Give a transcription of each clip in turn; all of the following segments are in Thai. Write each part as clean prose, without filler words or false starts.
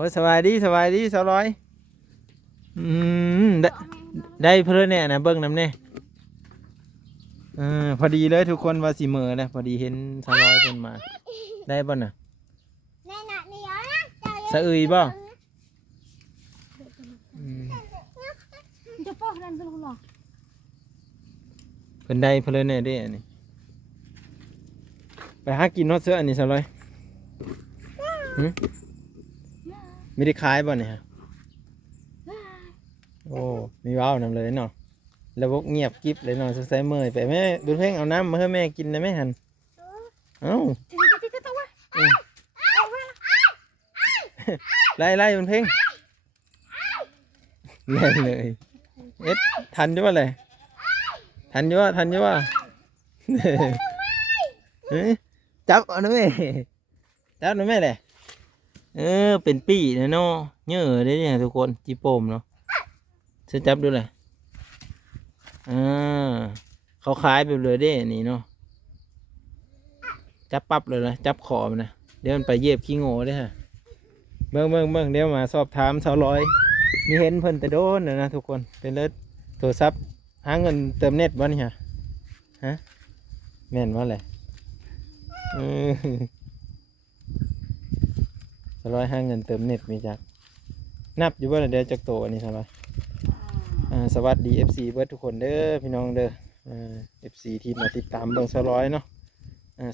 อ้ยสบายดีสาวร้อยได้เพลินเนี่ยนะเบิ้งน้ำเนี่ยพอดีเลยทุกคนว่าสิเมอนะพอดีเห็นสาวร้อยคนมาได้บ่น่ะสะอึยบ่เพิ่นได้เพลินเนี่ยได้อันนี้ไปหากินนอดเสื้ออันนี้สาวร้อยไม่ได้ขายบ่เนี่ยโอ้มีว้าวนำเลยเนาะแล้วพวกเงียบกิ๊บเลยเนาะสงสัยเมื่อยไปแม่บุญเพ่งเอาน้ำมาให้แม่กินนะแม่หันเอ้าไล่บุญเพ่งเล่นเลยเอ็ดทันอยู่ว่าเลยทันอยู่ว่าจับเอาหน่อยแม่จับหน่อยแม่เลยเป็นปี่นะเนาะเยอะเลยเนี่ยทุกคนจีโปมเนาะจะจับดูเลยเขาคล้ายไปเลยเด้นี่เนาะจับปั๊บเลยนะจับขอบนะเดี๋ยวมันไปเย็บขี้โง่ได้ฮะเบิ่งเดี๋ยวมาสอบถามสาวร้อยมีเห็นเพิ่นแต่โดนนะทุกคนเป็นเลิศโทรศัพท์หาเงินเติมเน็ตบ่นี่ฮะแม่นว่าอะไรสาวร้อยหาเงินเติมเน็ตมีจักนับอยู่ว่าเดี๋ยวจักโตอันนี้สาวร้อยสวัสดี FC เบิร์ดทุกคนเด้อพี่น้องเด้อFC ที่มาติดตามเบิ่งสาวร้อยเนาะ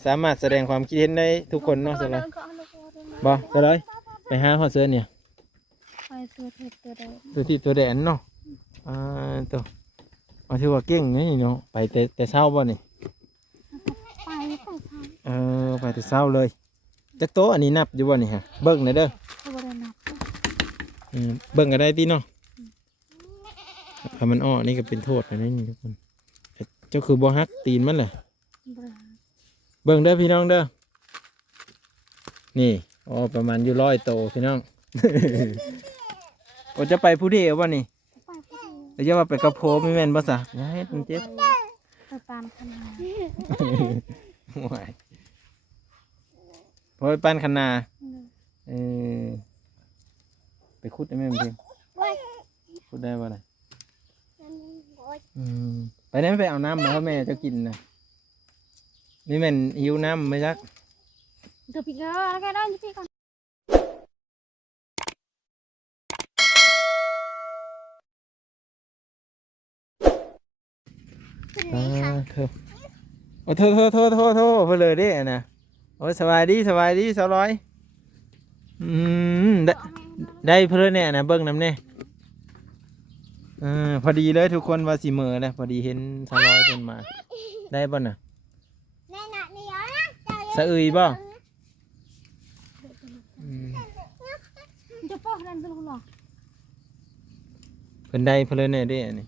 สามารถแสดงความคิดเห็นได้ทุกคนเนาะสาวร้อยบ่สาวร้อยไปหาฮอดเสื้อเนี่ยตัวแดนเนาะตัวเอาถือว่าเก่งนี่เนาะไปแต่เช้าบ่นี่ไปแต่เช้าเลยจักโตอันนี้นับอยู่บ่นี่ฮะเบิ่งหน่อยเด้อเบิ่งก็ได้ติเนาะถ้ามันอ้อนี่ก็เป็นโทษนะนี่ทุกคนเจ้าคือบ่ฮักตีนมันเลยเบิ่งเด้อพี่น้องเด้อนี่ประมาณอยู่100 โตพี่น้อง โอ้จะไปผู้เดียววะนี่เดี๋ยวจะว่าไปกับโพไม่แม่นบ่ซะอย่าให้มันเจ็บไปปานขนาพอไปปานขนาไปขุดได้ไหมมันเพียงขุดได้บ่ล่ะไปไหนไปเอาน้ำมาให้แม่จะกินนะนี่มันหิวน้ำไหมจักเดี๋ยวพี่ก็แค่ได้พี่ก่อนเธอโอ้โทษเพลเลยดินะโอ้สบายดีสาวร้อยได้เพลินเนี่ยนะเบิ้งน้ำเนี่ยพอดีเลยทุกคนว่าสิเมอนะพอดีเห็นสาวร้อยคนมาได้บ่น่ะสะอึยบ่จะป้อนนั่นเป็นหรอเป็นได้เพลินเนี่ยดิอันนี้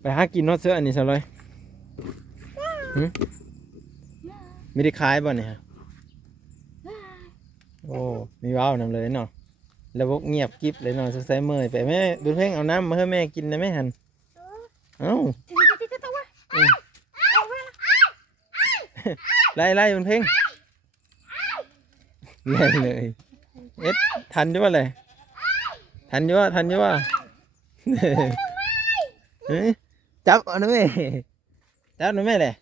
ไปหากินนอดเสื้ออันนี้สาวร้อยไม่ได้ขายบ่เนี่ยโอ้มีว้าวนำเลยเนาะแล้วพวกเงียบกิ๊บเลยเนาะสงสัยเมื่อยไปแม่บุญเพ่งเอาน้ำมาให้แม่กินนะแม่หันเอ้าไล่บุญเพ่งเล่นเลยเอ็ดทันอยู่ว่าเลยทันอยู่ว่าจับเอาหน่อยแม่จับหน่อยแม่เลย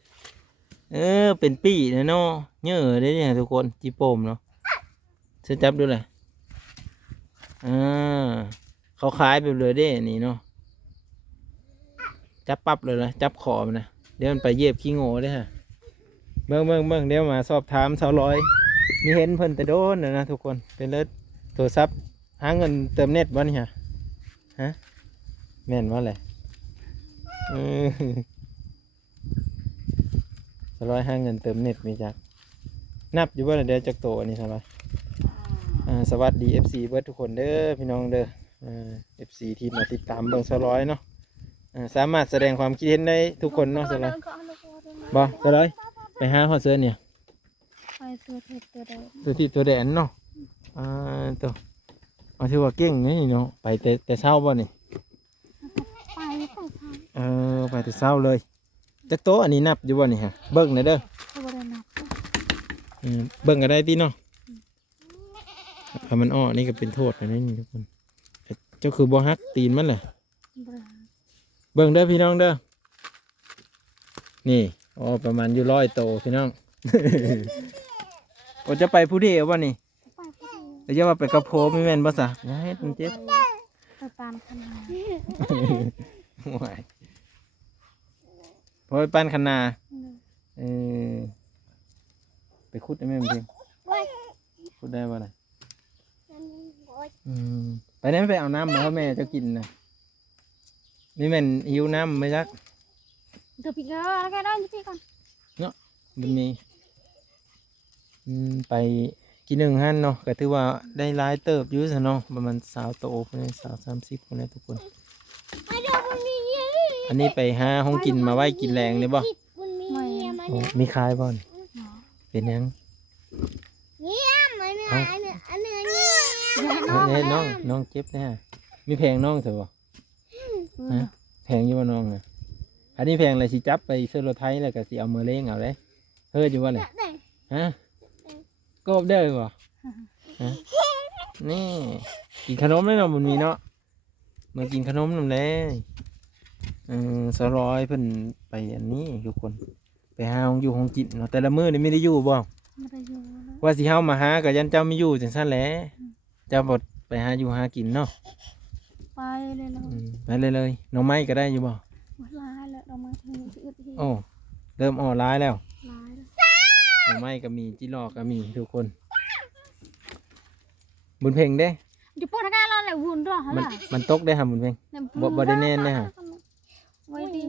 เป็นปี่นะเนาะเยอะเลยเนี่ยทุกคนจีโปมเนาะจะจับดูเลยเขาคล้ายไปเลยเด้นี่เนาะจับปั๊บเลยนะจับขอบนะเดี๋ยวมันไปเย็บขี้โง่ได้ฮะเบิ่งเดี๋ยวมาสอบถามสาวร้อยมีเห็นเพิ่นแต่โดนนะทุกคนเป็นเลิศโทรศัพท์หาเงินเติมเน็ตบ่นี่ฮะแม่นว่าอะไรสาวร้อยหาเงินเติมเน็ตมีจักนับอยู่ว่าเดี๋ยวจักโตอันนี้สาวร้อยสวัสดี FC เบิร์ดทุกคนเด้อพี่น้องเด้อFC ที่มาติดตามเบิ่งสาวร้อยเนาะสามารถแสดงความคิดเห็นได้ทุกคนเนาะสาวร้อยบ่สาวร้อยไปหาฮอดเสื้อเนี่ยตัวแดนเนาะตัวเอาถือว่าเก่งนี่เนาะไปแต่เช้าบ่นี่ไปแต่เช้าเลยจักโตอันนี้นับอยู่บ่นี่ฮะเบิ่งหน่อยเด้อเบิ่งก็ได้ติเนาะ ถ้ามันอ้อนี่ก็เป็นโทษนะนี่ทุกคนเจ้าคือบ่ฮักตีนมันแหละ บรา เบิ่งเด้อพี่น้องเด้อนี่อ๋อประมาณอยู่100 โตพี่น้อง โอ้จะไปผู้เดียววะนี่ ไปพอดี แล้วจะว่าไปกับโพมีแม่นบ่ซะอย่าให้มันเจ็บ ไปตามคันนา โอ้ยพอไปปั้นคันนาเออไปขุดได้ไหมมันเพียงขุดได้บ่ล่ะไปนั้นไปเอาน้ำมาให้แม่เจะกินนะนี่แม่นหิวน้ำไหมจัก เดี๋ยวพี่ก็แล้วก็ได้พี่ก่อน มันมีไปกินหนึ่งหั่นเนาะก็ถือว่าได้หลายเติบอยู่ซะเนาะประมาณ20 โตคนนี้30 คนนี้ทุกคน อันนี้ไปหาห้องกินมาไว้กินแรงเลยบ่ ไม่ โอ้มีขายบ่อน เนาะ เป็นหยัง อย่าน้อง เฮ้ยน้องเจ็บนะฮะมีแพงน้องเถอะบ่ฮะแพงอยู่บ่น้องน่ะอันนี้แพงเลยสิจับไปซื้อรถไถแล้วก็สิเอามือเล้งเอาเลยเฮ้ยอยู่บ่เลยฮะกบได้บ่ฮะนี่กินขนมเลยเนาะมันมีเนาะมากินขนมนำเลยสร้อยเพิ่นไปอันนี้ทุกคนไปหาห้องอยู่ห้องกินเนาะแต่ละมื้อนี่ไม่ได้อยู่บ่ ไม่ได้อยู่แล้ว ว่าสิเฮามาหาก็ยันเจ้าไม่อยู่จังซั่นแหละเจ้าบ่ไปหาอยู่หากินเนาะ ไปเลยเรา ไปเลยหน่อไม้ก็ได้อยู่บ่ ลายแล้วเรามาถึงที่อึดที่ โอ้เริ่มอ่อนร้ายแล้ว ลายแล้ว หน่อไม้ก็มีจิรอก็มีทุกคนบุญเพ่งเด้ อยู่ปนการเราแหละวุ่นด้วยเหรอ มัน ล่ะ มันตกได้หาบุญเพ่ง บ่ได้แน่นนะฮะ ไว้ดี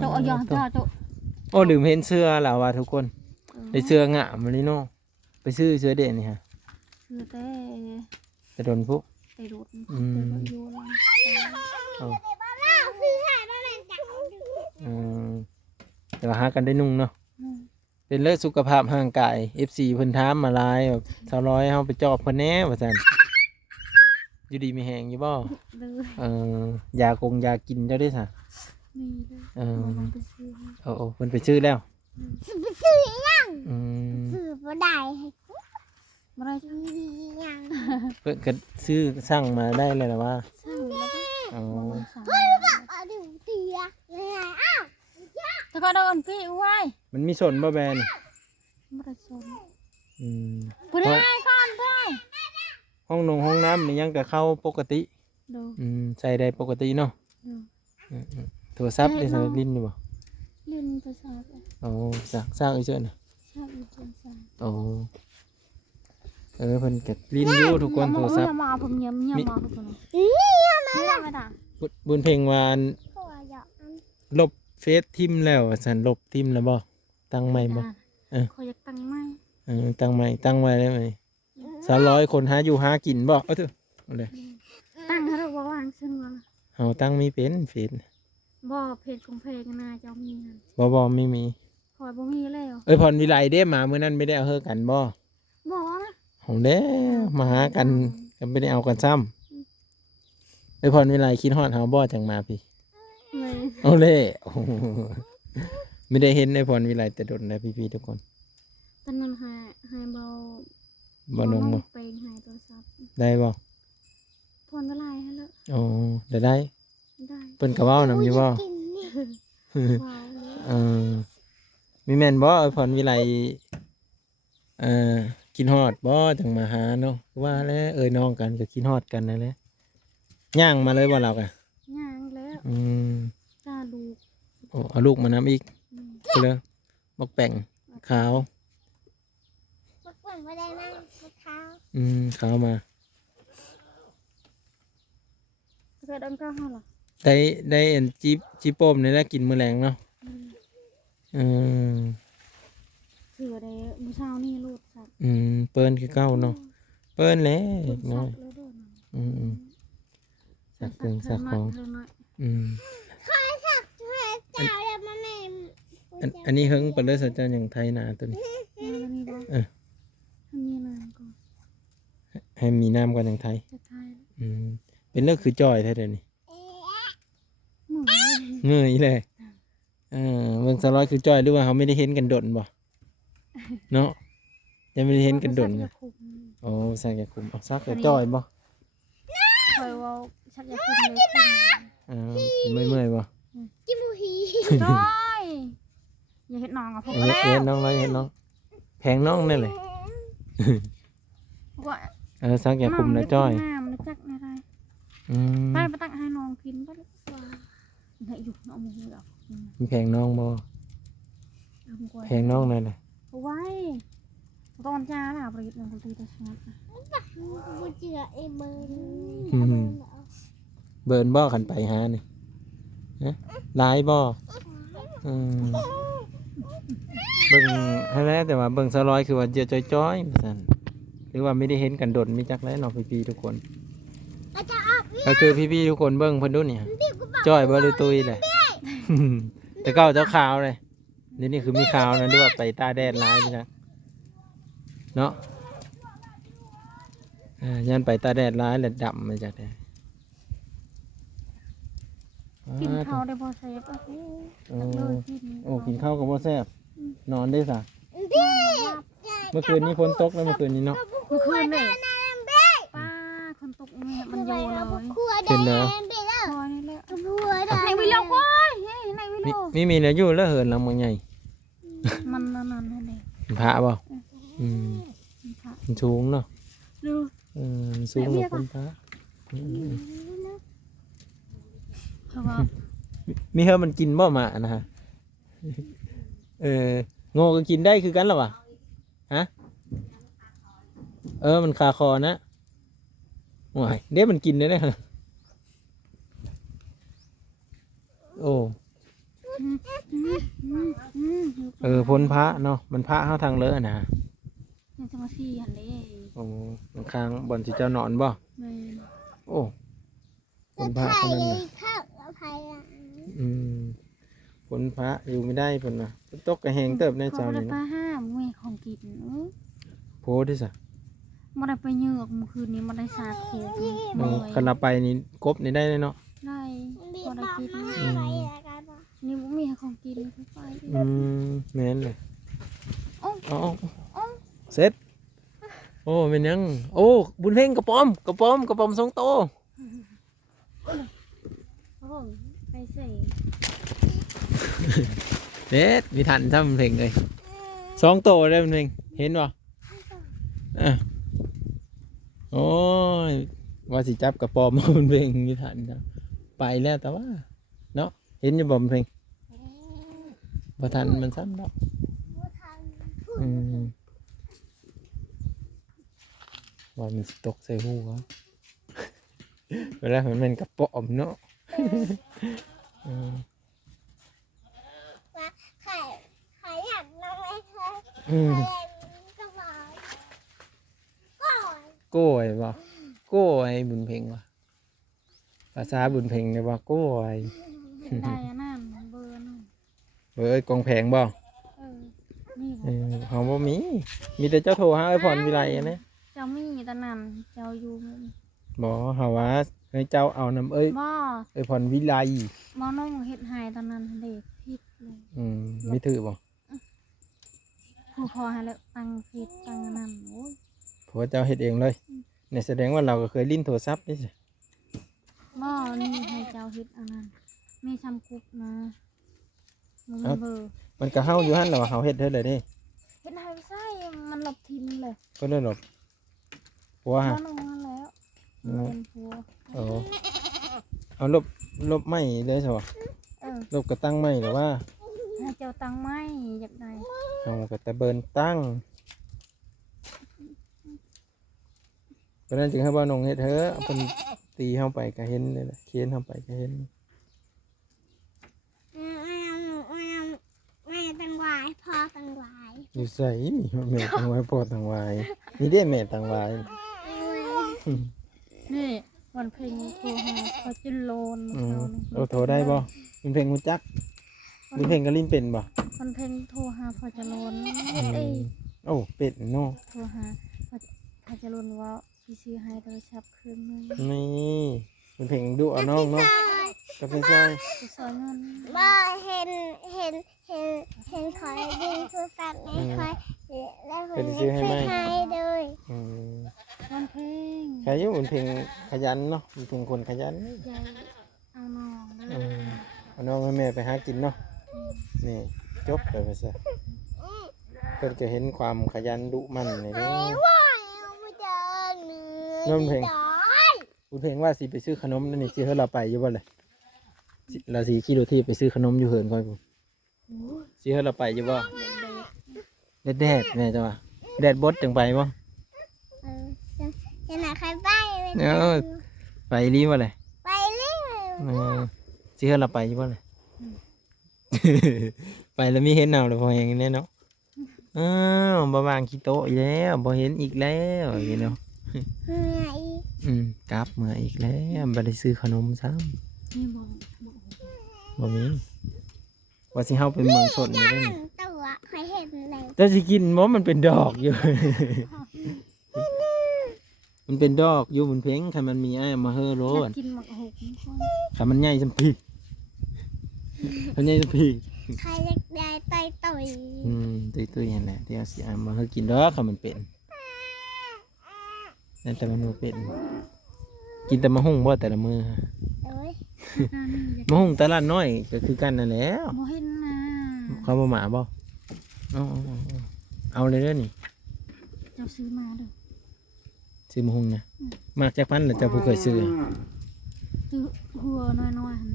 โตเอายอมจ้าโต โอ้ลืมเห็นเสื้อแล้วว่ะทุกคนได้เสื้องะมาลิโน่ไปซื้อเสื้อเด่นนี่ฮะ คือเต้ จะโดนพุ เตะโดด อืม อยู่แล้ว เอาแต่ว่าหากันได้นุ่งเนาะเป็นเรื่องสุขภาพร่างกาย FC เพิ่นถามมาหลายแบบ200เฮาไปจอบเพิ่นแหน่ว่าซั่นอยู่ดีมีแหงอยู่บ่ เลย ยายากินเจ้าได้ซะ มีเลย เ มันไปซื้อ โอ้เพิ่นไปซื้อแล้ว ไปซื้อยัง อืม ซื้อบ่ได้ให้ มาได้ ซื้อยัง เพิ่นก็ซื้อสั่งมาได้เลยล่ะว่า สั่งแล้วก็ อ๋อ สั่ง เอาดูเตียยังไงอ้าว แต่ก็โดนพี่ไว้ มันมีส่วนบ่แบน มาได้สน อืม ไปได้ก่อนไป ห้องน้ำนี่ยังก็เข้าปกติ ดู ใส่ได้ปกติเนาะ ดู โทรศัพท์ได้ใส่ลิ้นอยู่บ่ เล่นภาษา โอ้สร้างอีเจ้าน่ะ ชาอีกคนสั่ง โอ้เพิ่นก็ลิ้นอยู่ทุกคนโทรศัพท์ มาผมเยี่ยมมาผมไม่ได้ไม่ได้ บุญเพ่งวาน ตัวหยอกอัน ลบเฟซทิมแล้วสันลบทิมแล้วบ่ตั้งใหม่บ่ เขาอยากตั้งไหม ตั้งใหม่ตั้งไว้ได้ไหม300 คนหาอยู่หากินบ่เอาเถอะเอาเลย ตั้งให้เราวางซึ่งว่า เฮาตั้งมีเป็นเฟซ บ่เพจของเพจน่าจะมี บ่ไม่มี คอยบ่มีแล้ว พรวิไลเด้มามื้อนั้นไม่ได้เอาเฮอกันบ่ บ่นะ ของเด้มาหากันก็ไม่ได้เอากันซ้ำพรวิไลคิดฮอดเฮาบ่จังมาพี่ ไม่ เอาเล่ ไม่ได้เห็นพรวิไลแต่โดนนะพี่ๆทุกคน ตอนนั้นให้เบา บ่นงบ่ เป็นให้โทรศัพท์ ได้บ่ พรเวลาให้แล้ว อ๋อได้ ได้ เพิ่นก็เว้านำอยู่บ่ กินนี่ ว้าวเลย มีแม่นบ่พรวิไลกินฮอดบ่จังมาหาเนาะว่าแล้วน้องกันก็กินฮอดกันนั่นแหละย่างมาเลยบ่เราก็ ย่างแล้ว ตาลูก โอ้เอาลูกมานำอีกไปเลยบักแป้งขาว บักวันบ่ได้นั่งบักเท้า ขาวมา เกิดอันก็ห้าหรอ ได้อันจิโป้มนี่แหละกินมื้อแลงเนาะเสือได้มื้อเช้านี่ลูกสัตว์ เปิ้นคือเก่าเนาะเปิ้นแหละเล็กน้อย แล้วด้วย สักเครื่องสักของสักเพื่อเจ้าแล้วมาแม่ อันนี้เฮิงเปิดเลยสัจจะอย่างไทยนาตัวนี้ นี่บ่นี่อะไรก่อน ให้มีน้ำก่อนอย่างไทย จะทาย เป็นเรื่องคือจอยแท้เดี๋ยวนี้ หมู เงยเลยเบิ่งสร้อยคือจอยหรือว่าเขาไม่ได้เห็นกันดนบ่เนาะ ยังไม่ได้เห็นกันดน สัตว์ นะ ยาคุม โอ้สักอย่าคุมเอาซักอย่าจ้อยบ่ เคยเว่าสัตว์ยาคุมเลยคุม เมื่อยบ่ จิมูฮี จ้อยอย่าเห็ดน้องอ่ะพวก เฮ็ด แล้ว เฮ็ดน้องเลยเฮ็ดน้องแพงน้องนั่นเลย ว่า ซักอย่าคุมนะจ้อย งามนะจักอะไร อืม ไปไปตั้งให้น้องกินไปดีกว่าไหนอยู่น้องมือหรอก มีแพงน้องบ่แพงน้องนั่นแหละ ไว้ตอนจ้าน่ะประยุทธ์ยังกูตีแต่ชนะ บูเจือเอเบิร์น เบิร์นบ่ขันไปหานี่ฮะหลายบ่อืมเบิ่งให้แล้วแต่ว่าเบิ่งสลอยคือว่าเจียจ้อยๆซั่นหรือว่าไม่ได้เห็นกันดนมีจักแล้วเนาะพี่ๆทุกคน อาจารย์ออก ก็คือพี่ๆทุกคนเบิ่งเพิ่นดูเนี่ยจ้อยบ่หรือตุยแหละ แต่เก่าเจ้าขาวเลยนี่คือมีขาวนะด้วยว่าไปตาแดดร้ายไปจังเนาะยันไปตาแดดร้ายแหละดำมาจากไหน กินเขาได้พอเซฟโอ้โหเลยกิน โอ้กินข้าวกับว่าแซ่บนอนได้สะ ดิ เมื่อคืนนี้ฝนตกแล้วเมื่อคืนนี้เนาะ เมื่อคืนเลยป้าคนตกเนี่ยมันโยเลย ครัวแดงไปแล้ว พอนี่แหละ ครัวแดง ไหนวิโลก้อยเฮ้ยไหนวิโล มีแล้วอยู่แล้วเหินลำมันใหญ่ มันนั่นนั่นเลย มันพระบ่อืมมันสูงเนาะ ดู มันสูงกว่าคนพระ เขาบอก มีเฮอมันกินบ่มานะฮะโง่ก็กินได้คือกันหรอวะฮะมันคาคอนะโอ้ยเดี๋ยวมันกินได้เลยโอ้พ้นพระเนาะมันพระเข้าทางเลอะนะ ยังจะมาซีหันเลย โอ้มันค้างบอนสิเจ้านอนบ่ แม่ โอ้พ้นพระ ไท เท่าย นั้น เล นะ ยข้าวแล้วไทยอ่ะ พ้นพระอยู่ไม่ได้เพิ่นนะตกกระแหงเติบใน เขา เจ้า ได้ นี่ ปลา เนาะ ห้ามเมื่อของกิน โพที่สะ มาได้ไปเหยือกเมื่อคืนนี้มาได้สาคูเมื่อย คันเราไปนี่กบนี่ได้เลยเนาะ ได้ บี พอบ ได้ อก กิน มาอะไรกันบ้าง นี่บ่มีของกินเขาไป แม่นเลย โอ้ เอา โอ้ เสร็จโอ้เป็นยังโอ้บุญเพ่งกระป๋อมทรงโต โอ้ไปใส่ เด็ดมีทันทำเพลงเลย2 โตได้เป็นเพลงเห็นป่ะโอ้ยว่าสิจับกระป๋อมเป็นเพลงมีทันนะไปแล้วแต่ว่าเนาะเห็นอยู่บ่เพลงบ่ทันมันซ้ำเนาะว่ามันสิตกใส่หูเขาเวลามันเป็นกระป๋อมเนาะ ไข่อยากน้องไอ้เธอก็บอกก่อน โก้ยบ่โก้ยบุญเพ็งว่ะภาษาบุญเพ็งเนี่ยว่าโก้ย ได้อันนั้นเบอร์นั่น กองแพงบ่ นี่ เขาบ่มีแต่เจ้าโทรหาไอ้พรวิไลอันนี้ เจ้ามีตอนนั้นเจ้าอยู่ บ่เฮาว่าให้เจ้าเอาน้ำบ่ ไอ้พรวิไล มอน้องเฮ็ดหายตอนนั้นเด็กผิดเลย ไม่ถือบ่ ผู้พอให้แล้วตังผิดตังอันนั้นโอ้ย เพราะว่าเจ้าเฮ็ดเองเลยเนี่ยแสดงว่าเราก็เคยลิ้นโทรศัพท์นี่สิ บ่นี่ให้เจ้าเฮ็ดอันนั้นมีซ้ำกุ๊บนะมึงเบอร์ มันก็เฮาอยู่หั่นแหละว่าเฮาเฮ็ดเท่าเลยเด้ เฮ็ดให้ใส่มันหลบทิมเลย ก็เลยหลบผัว บ่ ฮะ น้องนั่นแล้วเป็นผัว โอ้เอาลบไม่เลยใช่ป่ะลบกระตั้งไม่หรือว่า ให้เจ้าตังไม่อยากได้ เอากระตะเบินตั้งเพราะนั้นจึงให้บ้านนงเฮ็ดเถอะเอาเป็นตีเข้าไปก็เห็นเลยล่ะเคียนเข้าไปก็เห็น แม่ตังวายพ่อตังวาย อยู่ใส่นี่แม่ตังไว้พ่อตังไว้นี่ได้แม่ตังไว้ นี่วันเพลงโทรหาเขาจะโลน เราโทรได้บ่เป็นเพลงกูจักเป็นเพลงกะลิ้นเป็นบ่ วันเพลงโทรหาพอจะโลนเอ้ย โอ้เป็ดเนาะ โทรหาพอจะโลนว่าพี่ซื้อให้โทรศัพท์คืนนึง นี่เป็นเพลงดูเอาน้องเนาะ ไ ก็ไปซอย ไปซอยเงิน บ่เห็นคอยดึงโทรศัพท์ในคอยแล้วคนนี้ซื้อให้เลย อืม วันเพลง ใครอยู่บนเพลงขยันเนาะเป็นเพลงคนขยัน ยายเอาน้องเด้ อื อ มเอาน้องให้แม่ไปหากินเนาะนี่จบเลยไปซะเพิ่นจะเห็นความขยันดุมันนี่เด้อ ว่าไม่เจอเนื้อ น้ำเพลงบุญเพลงว่าสิไปซื้อขนมนั่นนี่สิเฮาเราไปอยู่บ่เลยเราสิขี่รถที่ไปซื้อขนมอยู่เหินค่อยพุ่นสิเฮาเราไปอยู่บ่แดดแม่จ้ะว่าแดดบดจังไปบ่ จะไหนใครไป ไปรีบ่เลย ไปเรื่อย สิเฮาเราไปอยู่บ่เลย ไปแล้วมีเห็นเอาเลยพออย่างนี้เนาะอ้าวบ่วางขี้โต๊ะอีกแล้วบ่เห็นอีกแล้วอย่างนี้เนาะ เหนื่อย กลับมาอีกแล้วบ่ได้ซื้อขนมซ้ นี่บอก ำบ่มีว่าสิเฮาไปเมืองสนนี่ได้นี่ ตัวใครเห็นแล้ว แต่สิกินบ่มันเป็นดอกอยู่ มันเป็นดอกอยู่บนเพ็งคันมันมีอ้ายมาเฮ้อโล อยา ด กกินหมักหกนี่คน คันมันใหญ่จังพี่มันใหญ่จังพี่ ใครอยากได้ต่อย ตุ้ยๆนั่นแหละที่เอาสิเอามาเฮ้อกินดอกคันมันเป็นนั่นแต่มันบ่เป็นกินแต่มะฮุ่งบ่แต่ละมื้อ โอ้ย นั่นอยาก มะฮุ่งตลาดน้อยก็คือกันนั่นแหละ บ่เห็นนะ เขาบ่มาบ่เอาเลยเด้อนี่ เจ้าซื้อมาเด้อ ซื้อมะฮุ่งนะมากจากพันแล้วเจ้าผู้เคยซื้อ ซื้อหัวน้อยๆหั่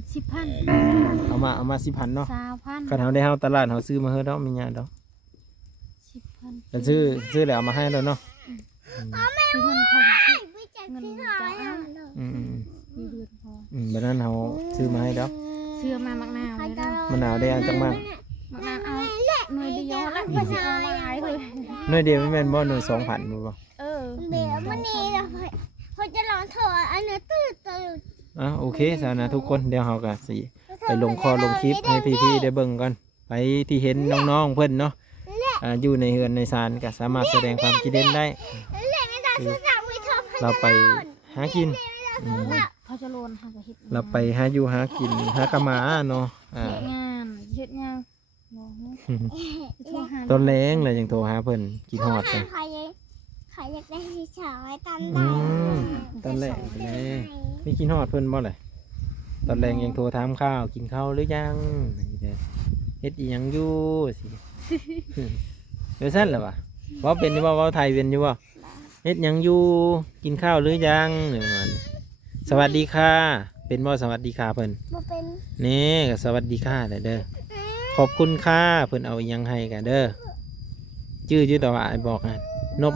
น10,000 เอามา10,000เนาะ 20,000 คันเฮาได้เฮาตลาดเฮาซื้อมาเฮ็ดดอกมีหยังดอก 10,000 ก็ซื้อแล้วเอามาให้แล้วเนาะ ซื้อเงินเขา ไม่จัดที่หายอ่ะ อืม มีเดือนพอ บัดนั้นเฮาซื้อมาให้ดอก เสื้อมามักนาวเลยเด้อ มะนาวได้เอาจักมาก มักนาวเอาหน่วยเดียวแล้วก็สิเอามาหลายเลย หน่วยเดียวไม่แม่นบ่หน่วย2,000บ่บ่ เออ เดี๋ยววันนี้เราพอจะลองโทรอันนี้ตื่น โอเคซะนะทุกคนเดี๋ยวเฮาก็สิไปลงคลิปให้พี่ๆได้เบิ่งก่อนไปที่เห็นน้องๆเพิ่นเนาะอยู่ในเฮือนในศาลก็สามารถแสดงความคิดเห็นได้ เราไปหากิน พอจะโลนค่ะจะเฮ็ด เราไปหาอยู่หากินหากะหมาเนาะเฮ็ดงานเฮ็ดงานบ่ฮู้โทรหา ต้นแรงเลยยังโทรหาเพิ่นกินฮอดกัน ใครอยากได้ที่ฉายตาม อื ได้ มต้นแรงไปเลยมีกินฮอดเพิ่นบ่เลยตอนแรงยังโทรถามข้าวกินข้าวหรือยังนี่เด้อเฮ็ดอีหยังอยู่สิเดี๋ยวซั่นล่ะวะเว้าเป็นอยู่บ่เว้าไทยเป็นอยู่บ่เฮ็ดหยังอยู่กินข้าวหรือยังนี่ประมาณนี้สวัสดีค่ะเป็นบ่สวัสดีค่ะเพิ่น บ่เป็น นี่ก็สวัสดีค่ะเด้อขอบคุณค่ะเพิ่นเอาอีหยังให้กันเด้อชื่อต่อว่าไอ้บอกนะนบ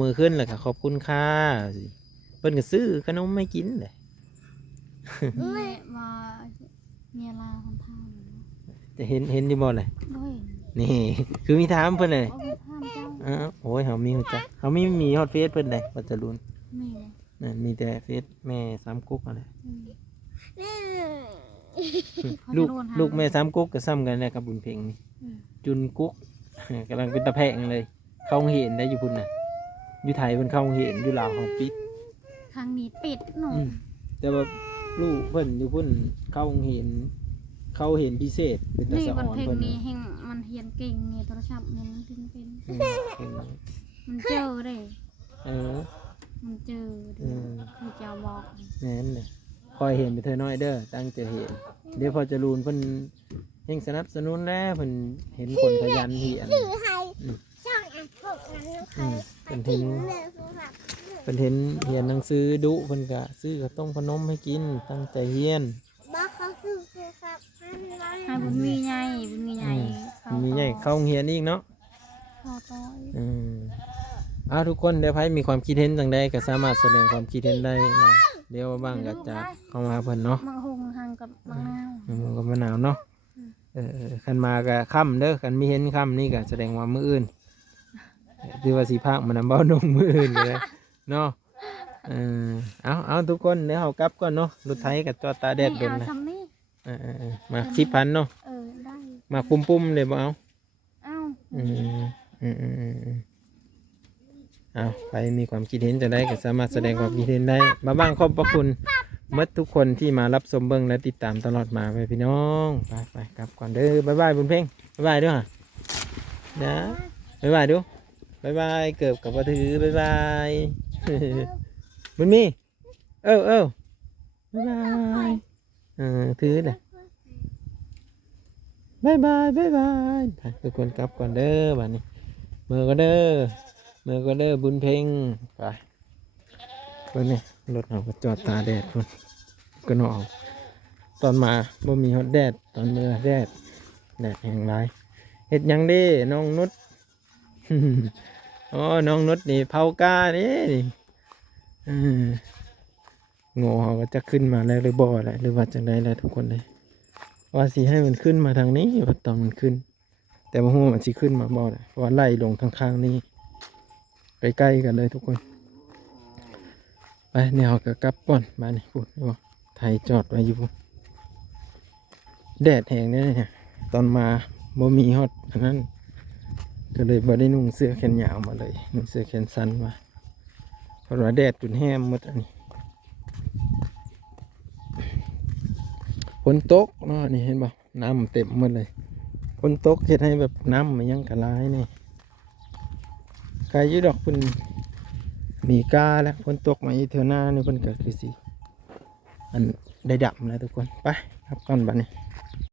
มือขึ้นแล้วก็ขอบคุณค่ะสิเพิ่นก็ซื้อขนมไม่กินเลย แม่ว่าเมียลาคนทาง จะเห็นอยู่บ่เลย บ่เห็น นี่ คือมีถามเพิ่นเลย เอาไปถามเจ้า โอ้ยเฮามีฮู้จักเฮามีฮอดเฟซเพิ่นเลยปัจจุบัน แม่ นั่นมีแต่เฟซแม่สามกุ๊กนั่นแหละ ลูกแม่สามกุ๊กก็ซ้ำกันแหละกับบุญเพ็งนี่จุนกุ๊กกำลังเป็นตะแพงเลย เข้าโรงเห็นได้อยู่พุ่นน่ะอยู่ไทยเพิ่นเข้าโรงเห็นอยู่ลาวเขาปิด ครั้งนี้ปิดหนู แต่ว่าลูกเพิ่นอยู่พุ่นเข้าโรงเห็นพิเศษเป็นตา นี่ สะ มั อ่ น อน เพลง เพิ่น นี้แห่งมันเฮียนเก่งเนี่ยโทรศัพท์เนี่ยมันเป็น เป็น มันเจอเด้ เออ มันเจอเด้คือเจ้าบอก แม่นเลยคอยเห็นไปเธอน้อยเด้อตั้งใจเห็นเดี๋ยวพอจะรูนเพิ่นเฮงสนับสนุนแล้วเพิ่นเห็นคนขยันที่อัน สื่อให้ช่องพวกนั้นใคร เป็นเห็นเพิ่นเห็นเรียนหนังสือดุเพิ่นก็ซื้อข้าวต้มขนมให้กินตั้งใจเรียน บอกเขาสื่อครับ ให้บุญมีใหญ่บุญมีใหญ่ มีใหญ่เข้าโรงเรียนอีกเนาะ พอต่อย ทุกคนเดี๋ยวไผมีความคิดเห็นจังใดก็สามารถแสดงความคิดเห็นได้เนาะเดี๋ยวบ้างก็จะเข้ามาเพิ่นเนาะ มังหงทางกับมังนาว มันก็มะนาวเนาะคันมาก็ค่ำเด้อคันมีเห็นค่ำนี่ก็แสดงว่ามื้ออื่นคือว่าสิพากมันนำเบ้านมมื้ออื่นเลยเนาะเอาทุกคนเดี๋ยวเฮากลับก่อนเนาะรถไถกับจอดตาแดดโดนนะ ทำนี่ มา10,000เนาะ ได้ มาปุ่มๆเลยบ่เอา เอ้า เอาไปมีความคิดเห็นจะได้ก็สามารถแสดงความคิดเห็นได้บ้างขอบพระคุณ หมดทุกคนที่มารับชมเบิ่งและติดตามตลอดมาไปพี่น้องไปกลับก่อนเด้อบ๊ายบายบุญเพ่งบ๊ายบายด้วยนะบ๊ายบายดูบ๊ายบายเกือบกับว่าถือบ๊ายบาย บุญมีบ๊ายบายถือนะบ๊ายบายไปทุกคนกลับก่อนเด้อบัดนี้มือก็เด้อบุญเพ่งไปเบิ่งนี่รถเอาก็จอดตาแดดพุ่นก็นอนตอนมาบ่มีฮอตแดดตอนเมื่อแดดแห้งไรเฮ็ดหยังเด้น้องนุช อ๋อน้องนุชนี่เผากานี่โง่เขาก็จะขึ้นมาแล้วหรือบ่อะไรหรือว่าจังไดแล้วทุกคนเลยว่าสิให้มันขึ้นมาทางนี้ว่าตอนมันขึ้น แต่ว่าหัวมันสิขึ้นมาบ่เลยเพราะว่าไล่ลงทางข้างนี้ใกล้ๆกันเลยทุกคนไปเนี่ยเขาก็กลับก่อนมานี่พูดไม่บอกไทยจอดไว้อยู่แดดแห้งเนี่ยตอนมาบ่มีฮอตอันนั้นก็เลยบ่ได้นุ่งเสื้อแขนยาวมาเลยนุ่งเสื้อแขนสั้นมาเพราะว่าแดดจนแห้มหมดอันนี้ฝนตกเนาะนี่เห็นบ่น้ำเต็มหมดเลยฝนตกเฮ็ดให้แบบน้ำมันยังกระไรนี่กายยืดดอกเพิ่นมีกาแล้วฝนตกมาอีเท่าหน้านี่เพิ่นก็คือสิอันได้ดำแล้วทุกคนไปครับก่อนบัดนี้